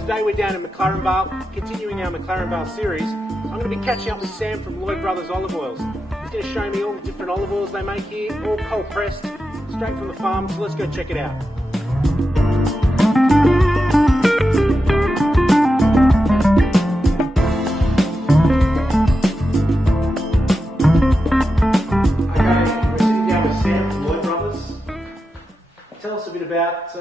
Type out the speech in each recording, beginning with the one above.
Today we're down in McLaren Vale, continuing our McLaren Vale series. I'm going to be catching up with Sam from Lloyd Brothers Olive Oils. He's going to show me all the different olive oils they make here, all cold pressed, straight from the farm, so let's go check it out. Okay, we're sitting down with Sam from Lloyd Brothers. Tell us a bit about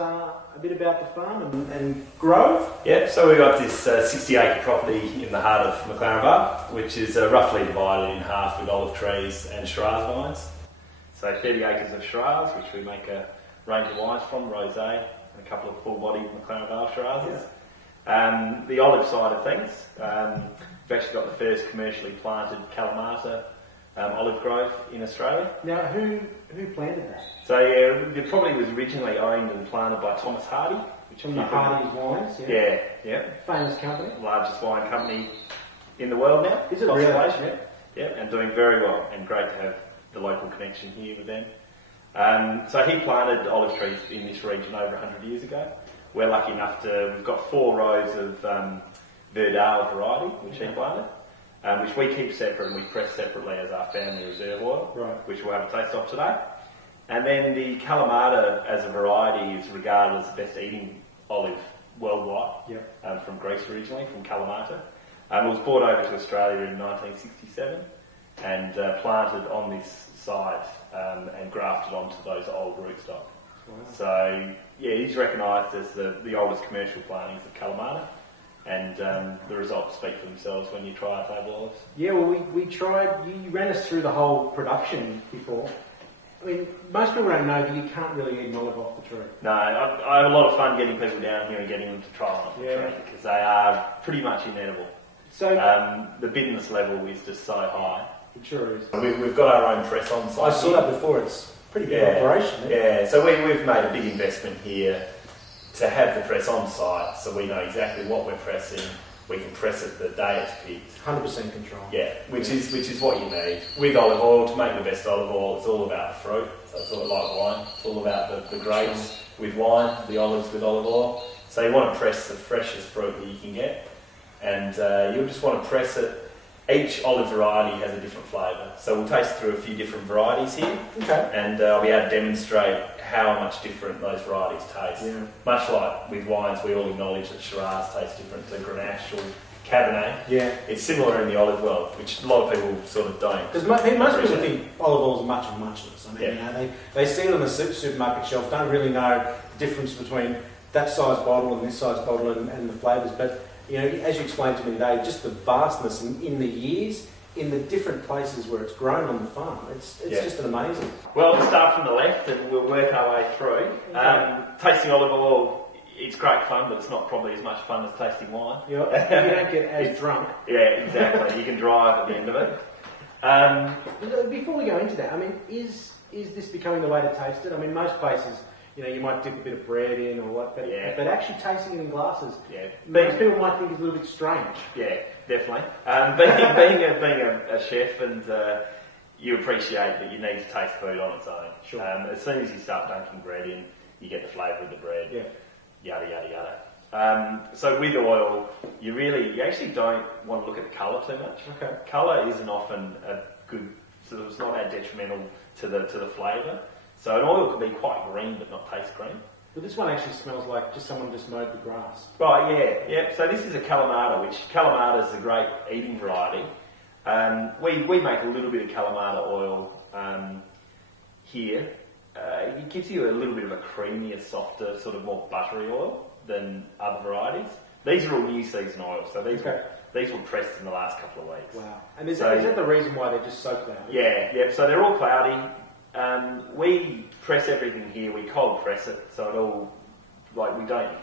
the farm and grove. Yeah, so we've got this 60-acre property in the heart of McLaren Vale, which is roughly divided in half with olive trees and Shiraz vines. So 30 acres of Shiraz, which we make a range of wines from, rosé, and a couple of full-bodied McLaren Vale Shirazes. Yeah. The olive side of things, we've actually got the first commercially planted Kalamata olive grove in Australia. Now, who planted that? So yeah, the property was originally owned and planted by Thomas Hardy, which from the Hardy's Wines. Yeah, yeah. Famous company. Largest wine company in the world now. Is it really? Yeah, and doing very well, and great to have the local connection here with them. So he planted olive trees in this region over 100 years ago. We're lucky enough we've got 4 rows of Verdale variety, which he planted. Which we keep separate and we press separately as our family reserve oil, right, which we'll have a taste of today. And then the Kalamata as a variety is regarded as the best eating olive worldwide, yep, from Greece originally, from Kalamata. It was brought over to Australia in 1967 and planted on this site and grafted onto those old rootstock. Wow. So yeah, he's recognised as the oldest commercial plantings of Kalamata. And the results speak for themselves when you try our table olives. Yeah, well, we tried, you ran us through the whole production before. I mean, most people don't know that you can't really eat an olive off the tree. No, I have a lot of fun getting people down here and getting them to try them off the tree, because they are pretty much inedible. So the bitterness level is just so high. It sure is. We've got our own press on site. I saw that before, it's a pretty big operation. Yeah, so we've made a big investment here to have the press on site, so we know exactly what we're pressing. We can press it the day it's picked. 100% control. Yeah, which is what you need. With olive oil, to make the best olive oil, it's all about the fruit. So it's all like wine. It's all about the grapes with wine, the olives with olive oil. So you want to press the freshest fruit that you can get, and you'll just want to press it. Each olive variety has a different flavour, so we'll taste through a few different varieties here, and I'll be able to demonstrate how much different those varieties taste. Yeah. Much like with wines, we all acknowledge that Shiraz tastes different to Grenache or Cabernet. Yeah. It's similar in the olive world, which a lot of people sort of don't. Because most people think olive oil is much of muchness. I mean, you know, they see it on the supermarket shelf, don't really know the difference between that size bottle and this size bottle and the flavours, but you know, as you explained to me today, just the vastness in the years, in the different places where it's grown on the farm, it's just amazing. Well, we'll start from the left and we'll work our way through. Okay. Tasting olive oil, it's great fun, but it's not probably as much fun as tasting wine. You don't get as drunk. Yeah, exactly. You can drive at the end of it. Before we go into that, I mean, is this becoming the way to taste it? I mean, most places, you know, you might dip a bit of bread in or what, but actually tasting it in glasses, most people might think it's a little bit strange. Yeah, definitely. Being a chef, and you appreciate that you need to taste food on its own. Sure. As soon as you start dunking bread in, you get the flavour of the bread. Yeah. Yada yada yada. So with oil, you actually don't want to look at the colour too much. Okay. Colour isn't often a good, so it's not that detrimental to the flavour. So an oil can be quite green but not taste green. But this one actually smells like someone just mowed the grass. Right, yeah. So this is a Kalamata, which Kalamata is a great eating variety. We make a little bit of Kalamata oil here. It gives you a little bit of a creamier, softer, sort of more buttery oil than other varieties. These are all new season oils, so these were pressed in the last couple of weeks. Wow. And is that the reason why they're just so cloudy? Yeah. So they're all cloudy. We press everything here, we cold press it, so it all, we don't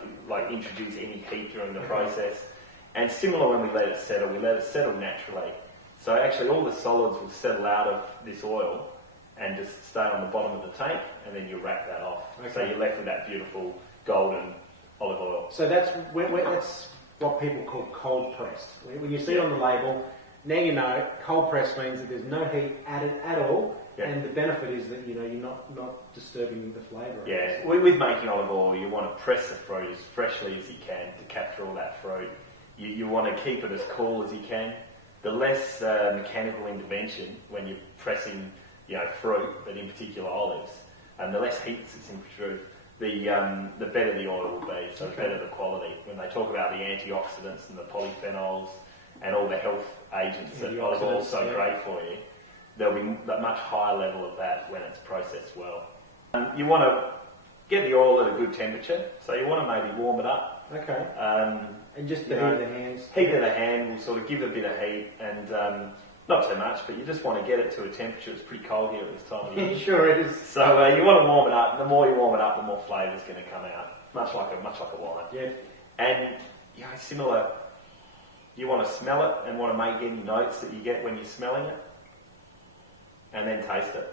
introduce any heat during the process. And similar when we let it settle naturally. So actually all the solids will settle out of this oil and just stay on the bottom of the tank, and then you rack that off. Okay. So you're left with that beautiful golden olive oil. So that's what people call cold pressed. When you see it on the label, now you know cold press means that there's no heat added at all, And the benefit is that you're not disturbing the flavour. Yeah, with making olive oil, you want to press the fruit as freshly as you can to capture all that fruit. You want to keep it as cool as you can. The less mechanical intervention when you're pressing, fruit, but in particular olives, and the less heat that's in fruit, the better the oil will be. So the better the quality. When they talk about the antioxidants and the polyphenols and all the health agents that olive oil is so great for you, there'll be a much higher level of that when it's processed well. You want to get the oil at a good temperature, so you want to maybe warm it up. Okay. And just the heat of the hands. Heat of the hand will sort of give a bit of heat, and not too much, but you just want to get it to a temperature. It's pretty cold here at this time of year. Sure it is. So you want to warm it up. The more you warm it up, the more flavour's going to come out, much like a wine. Yeah. And similar. You want to smell it and want to make any notes that you get when you're smelling it, and then taste it.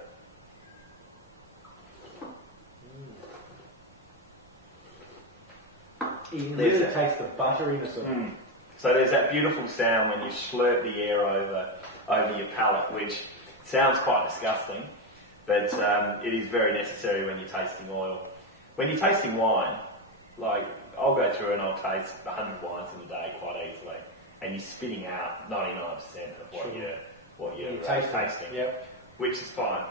You can really taste the butteriness of it. So there's that beautiful sound when you slurp the air over your palate, which sounds quite disgusting, but it is very necessary when you're tasting oil. When you're tasting wine, like I'll go through and I'll taste 100 wines in a day quite easily, and you're spitting out 99% of what you're tasting, which is fine.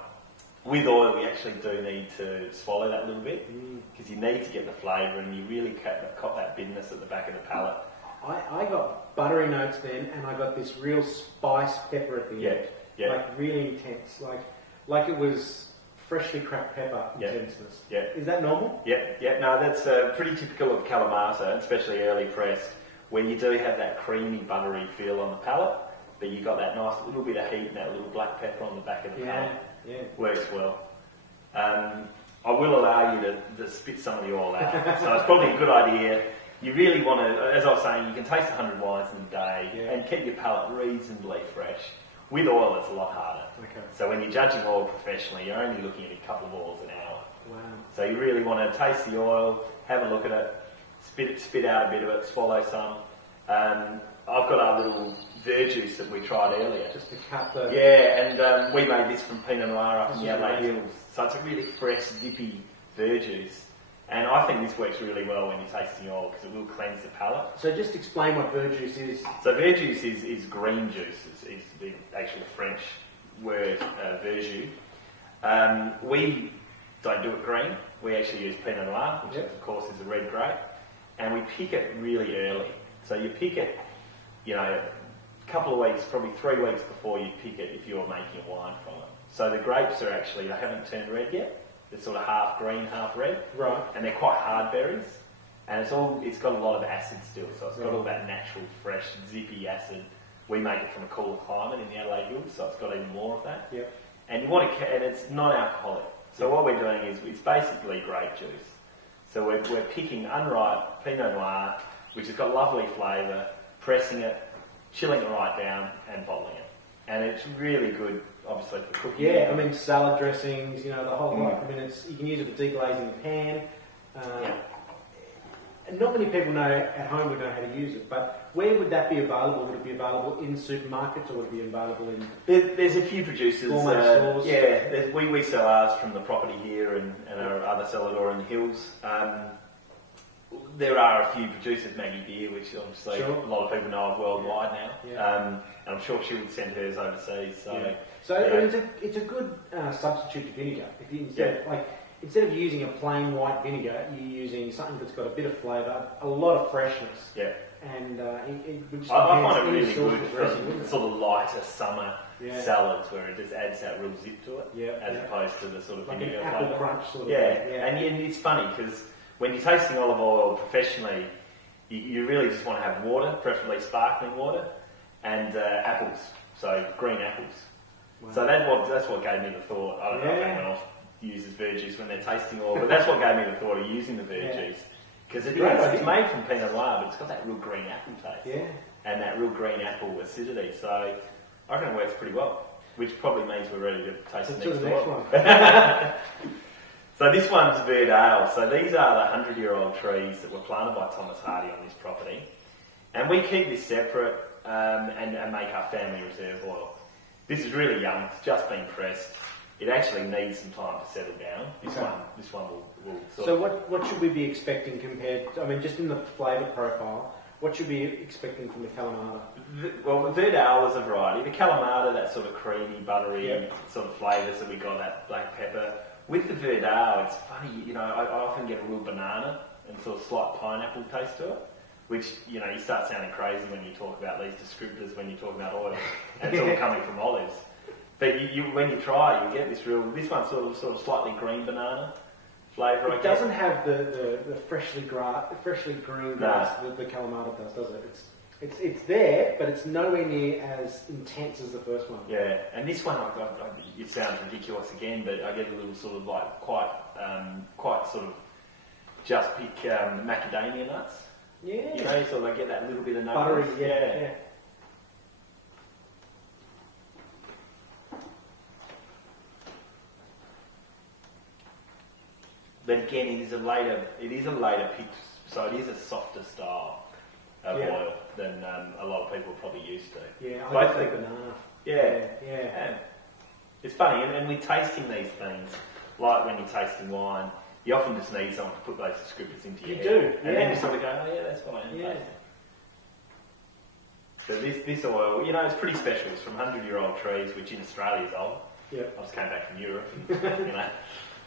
With oil, you actually do need to swallow that a little bit because you need to get the flavour, and you really cop that bitterness at the back of the palate. I got buttery notes then, and I got this real spice pepper at the end. Yeah. Like really intense, like it was freshly cracked pepper intenseness. Yeah. Is that normal? Yeah. No, that's pretty typical of Kalamata, especially early pressed, where you do have that creamy, buttery feel on the palate, but you got that nice little bit of heat and that little black pepper on the back of the palate. Yeah. Works well. I will allow you to spit some of the oil out, so it's probably a good idea. You really want to, as I was saying, you can taste 100 wines in a day and keep your palate reasonably fresh. With oil, it's a lot harder. Okay. So when you're judging oil professionally, you're only looking at a couple of oils an hour. Wow. So you really want to taste the oil, have a look at it, spit out a bit of it, swallow some. I've got our little verjuice that we tried earlier. Just to cut the... Yeah, and we made this from Pinot Noir up in the Adelaide Hills. So it's a really fresh, zippy verjuice. And I think this works really well when you're tasting oil because it will cleanse the palate. So just explain what verjuice is. So verjuice is green juice, is the actual French word, verjus. We don't do it green. We actually use Pinot Noir, which of course is a red grape. And we pick it really early. So you pick it, a couple of weeks, probably 3 weeks before you pick it if you're making a wine from it. So the grapes are actually, they haven't turned red yet. They're sort of half green, half red. Right. And they're quite hard berries. And it's got a lot of acid still. So it's got all that natural, fresh, zippy acid. We make it from a cooler climate in the Adelaide Hills, so it's got even more of that. Yep. And and it's non-alcoholic. So what we're doing is it's basically grape juice. So we're picking unripe Pinot Noir, which has got lovely flavour, pressing it, chilling it right down, and bottling it. And it's really good, obviously, for cooking. Yeah, I mean, salad dressings, the whole lot. I mean, you can use it for deglazing the pan. And not many people at home would know how to use it, but where would that be available? Would it be available in supermarkets, or would it be available in... There's a few producers. Stores? Yeah, we sell ours from the property here and our other cellar in the hills. There are a few producers, Maggie Beer, which obviously a lot of people know of worldwide now. Yeah. And I'm sure she would send hers overseas. So it's a good substitute to vinegar. If you instead of using a plain white vinegar, you're using something that's got a bit of flavour, a lot of freshness. Yeah. And I find it really good for sort of lighter summer salads where it just adds that real zip to it, as opposed to the sort of vinegar an apple crunch sort of thing. And it's funny because when you're tasting olive oil professionally, you really just want to have water, preferably sparkling water, and apples, so green apples. Wow. So that's what gave me the thought. I don't know if anyone else uses verjuice when they're tasting oil, but that's what gave me the thought of using the verjuice. Because it's made from Pinot Noir, but it's got that real green apple taste. And that real green apple acidity. So I reckon it works pretty well, which probably means we're ready to taste the next one. So this one's Verdale. So these are the 100-year-old trees that were planted by Thomas Hardy on this property. And we keep this separate and make our family reserve oil. This is really young. It's just been pressed. It actually needs some time to settle down. This one will sort So of... what should we be expecting compared to, I mean, just in the flavour profile, what should we be expecting from the Kalamata? Well, the Verdale is a variety. The Kalamata, that sort of creamy, buttery sort of flavours that we got, that black pepper. With the Verdale, it's funny, you know, I often get a real banana and sort of slight pineapple taste to it, which, you know, you start sounding crazy when you talk about these descriptors, when you talk about oil, and it's all coming from olives. But when you try, you get this one's sort of slightly green banana flavour. It doesn't have the freshly green grass that the Kalamata does it? It's there, but it's nowhere near as intense as the first one. Yeah, and this one, it sounds ridiculous again, but I get a little sort of like quite sort of just pick macadamia nuts. Yeah. You know, so I get that little bit of buttery. nuttiness. Yeah. But again, it is a later picked, so it is a softer style of oil than a lot of people are probably used to. Yeah, I like the banana. Yeah. Yeah. It's funny, and with tasting these things, like when you're tasting wine, you often just need someone to put those descriptors into your head. You do, and then you sort of go, oh yeah, that's fine. Yeah. So this oil, you know, it's pretty special. It's from 100-year-old trees, which in Australia is old. Yeah. I just came back from Europe, and, you know,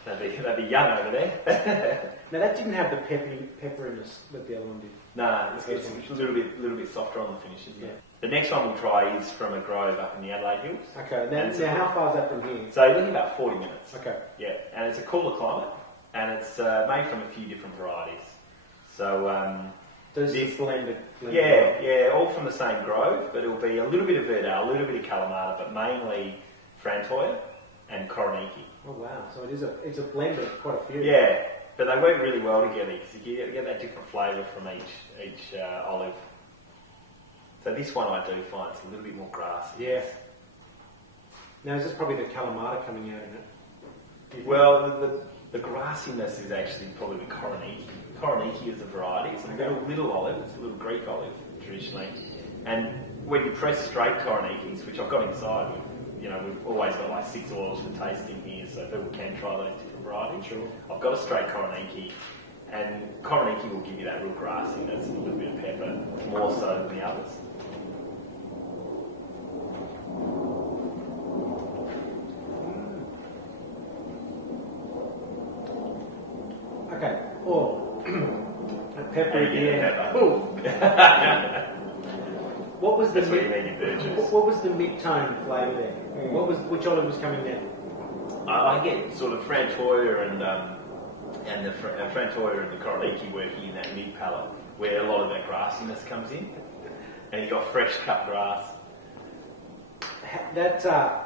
they'd be young over there. Now that didn't have the pepperiness that the other one did. No, it's a little bit softer on the finishes. Yeah. The next one we'll try is from a grove up in the Adelaide Hills. Okay. Now how far is that from here? So we're looking about 40 minutes. Okay. Yeah, and it's a cooler climate, and it's made from a few different varieties. So this blended. Yeah, all from the same grove, but it'll be a little bit of Verdale, a little bit of Kalamata, but mainly Frantoia and Koroniki. Oh wow! So it's a blend of quite a few. Yeah, but they work really well together because you get that different flavour from each olive. So this one I do find it's a little bit more grassy. Yeah. Now is this probably the Kalamata coming out in it? Well, the grassiness is actually probably the Koroniki. Koroniki is a variety. It's a little olive. It's a little Greek olive traditionally. And when you press straight Koronikis, which I've got inside, you know, we've always got like 6 oils for tasting here, so people can try those different varieties. Sure. I've got a straight Koroniki, and Koroniki will give you that real grassiness and a little bit of pepper, more so than the others. Okay. Oh. Pepper again. What was the what was the mid-tone flavour there? Which olive was coming down? I get sort of Frantoia and the Frantoia and the Koroniki working in that mid palate where a lot of that grassiness comes in, and you've got fresh cut grass.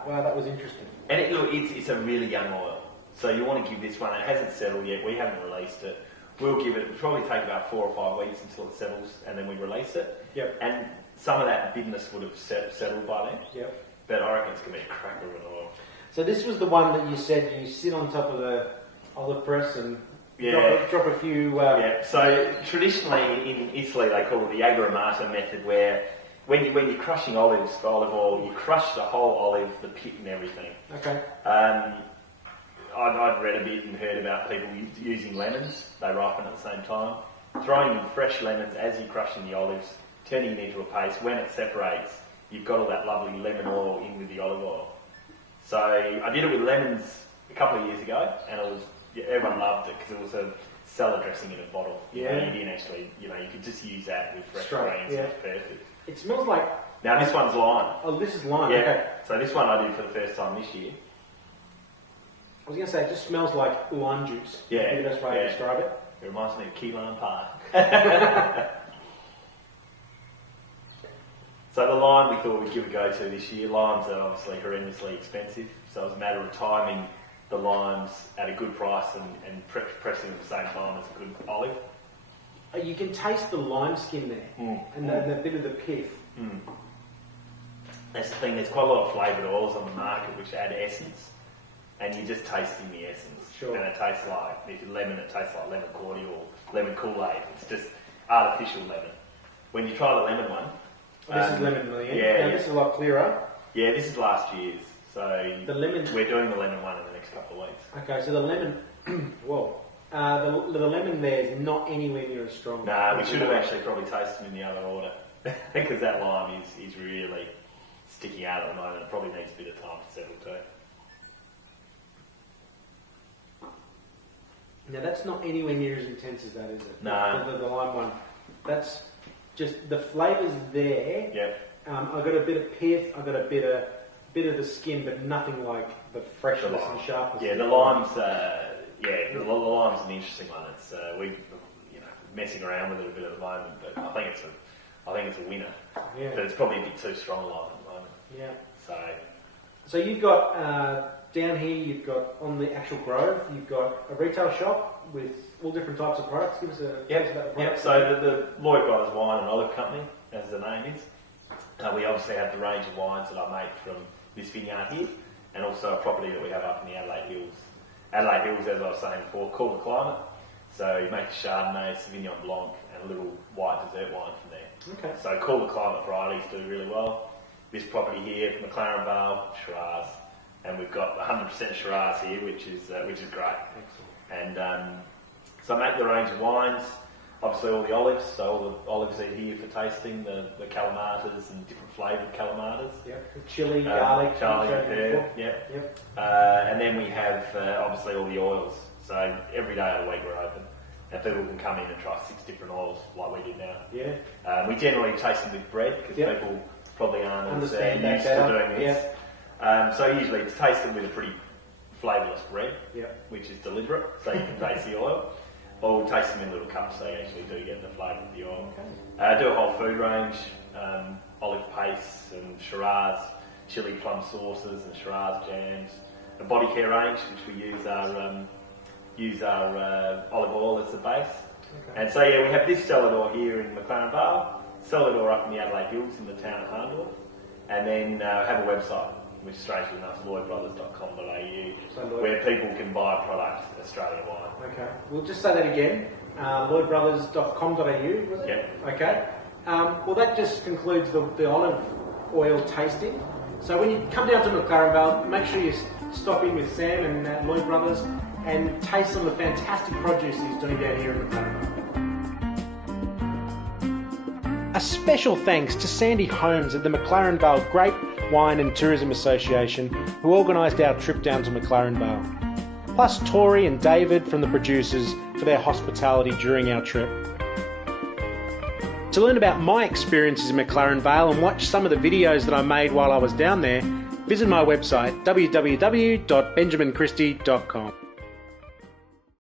Wow, that was interesting. And it's a really young oil, so you want to give this one. It hasn't settled yet. We haven't released it. We'll give it. It'll probably take about 4 or 5 weeks until it settles, and then we release it. Yep. And some of that bitterness would have settled by then. Yep. But I reckon it's going to be a cracker of an oil. So this was the one that you said you sit on top of the olive press and drop a few... Yeah, so traditionally in Italy they call it the agramata method, where when you're crushing olives for olive oil, you crush the whole olive, the pit and everything. Okay. I'd read a bit and heard about people using lemons. They ripen at the same time. Throwing in fresh lemons as you're crushing the olives, turning it into a paste. When it separates, you've got all that lovely lemon oil in with the olive oil. So I did it with lemons a couple of years ago, and everyone loved it because it was a salad dressing in a bottle. Yeah. You didn't actually, you could just use that with fresh greens. Yeah. It's perfect. It smells like... Now this one's lime. Oh, this is lime. Yeah. Okay. So this one I did for the first time this year. I was going to say, it just smells like lime juice. Yeah. Maybe the best way to describe it. It reminds me of key lime pie. So the lime we thought we'd give a go to this year. Limes are obviously horrendously expensive, so it was a matter of timing the limes at a good price and pressing them at the same time as a good olive. You can taste the lime skin there, and the bit of the pith. Mm. That's the thing, there's quite a lot of flavoured oils on the market which add essence, and you're just tasting the essence. Sure. And it tastes like, if you're lemon, it tastes like lemon cordial or lemon Kool-Aid. It's just artificial lemon. When you try the lemon one... This is lemon million. Yeah. Now this is a lot clearer. Yeah, this is last year's. So So the lemon. We're doing the lemon one in the next couple of weeks. Okay, so the lemon. Well, the lemon there is not anywhere near as strong. No, we should have actually probably tasted them in the other order because that lime is really sticking out at the moment. It probably needs a bit of time to settle too. Now that's not anywhere near as intense as that, is it? No. The lime one. That's just the flavours there. Yep. I've got a bit of pith. I've got a bit of the skin, but nothing like the freshness and sharpness. Yeah, the lime's the lime's an interesting one. It's we're messing around with it a bit at the moment, but I think it's a winner. Yeah. But it's probably a bit too strong a lime at the moment. Yeah. So you've got down here. You've got on the actual grove. You've got a retail shop with all different types of products. Give us a Yep. about the products. So the Lloyd Brothers Wine and Olive Company, as the name is, we obviously have the range of wines that I make from this vineyard here, and also a property that we have up in the Adelaide Hills. Adelaide Hills, as I was saying before, cool the climate. So you make a Chardonnay, Sauvignon Blanc, and a little white dessert wine from there. Okay. So cool the climate varieties do really well. This property here, McLaren Vale, Shiraz, and we've got 100% Shiraz here, which is great. Excellent. And so I make the range of wines. Obviously all the olives, so all the olives are here for tasting, the calamatas and different flavoured calamatas. Yep. The chili, garlic, Yep. And then we have obviously all the oils. So every day of the week we're open, and people can come in and try 6 different oils like we did now. Yeah. We generally taste them with bread because people probably aren't as used better. to doing this. So usually to taste them with a pretty flavourless bread, which is deliberate, so you can taste the oil. Or we'll taste them in little cups, so you actually do get the flavour of the oil. Okay. Do a whole food range, olive pastes and Shiraz, chili plum sauces and Shiraz jams. A body care range, which we use our olive oil as the base. Okay. And so we have this cellar door here in McLaren Vale, cellar door up in the Adelaide Hills in the town of Harndorf, and then have a website, which strangely enough is lloydbrothers.com.au, where people can buy product, Australian wine. Okay, we'll just say that again, lloydbrothers.com.au, was it? Yeah. Okay. Well, that just concludes the olive oil tasting. So when you come down to McLaren Vale, make sure you stop in with Sam and Lloyd Brothers and taste some of the fantastic produce he's doing down here in McLaren Vale. A special thanks to Sandy Holmes at the McLaren Vale Grape, Wine and Tourism Association, who organised our trip down to McLaren Vale. Plus Tori and David from the producers for their hospitality during our trip. To learn about my experiences in McLaren Vale and watch some of the videos that I made while I was down there, visit my website www.benjaminchristie.com.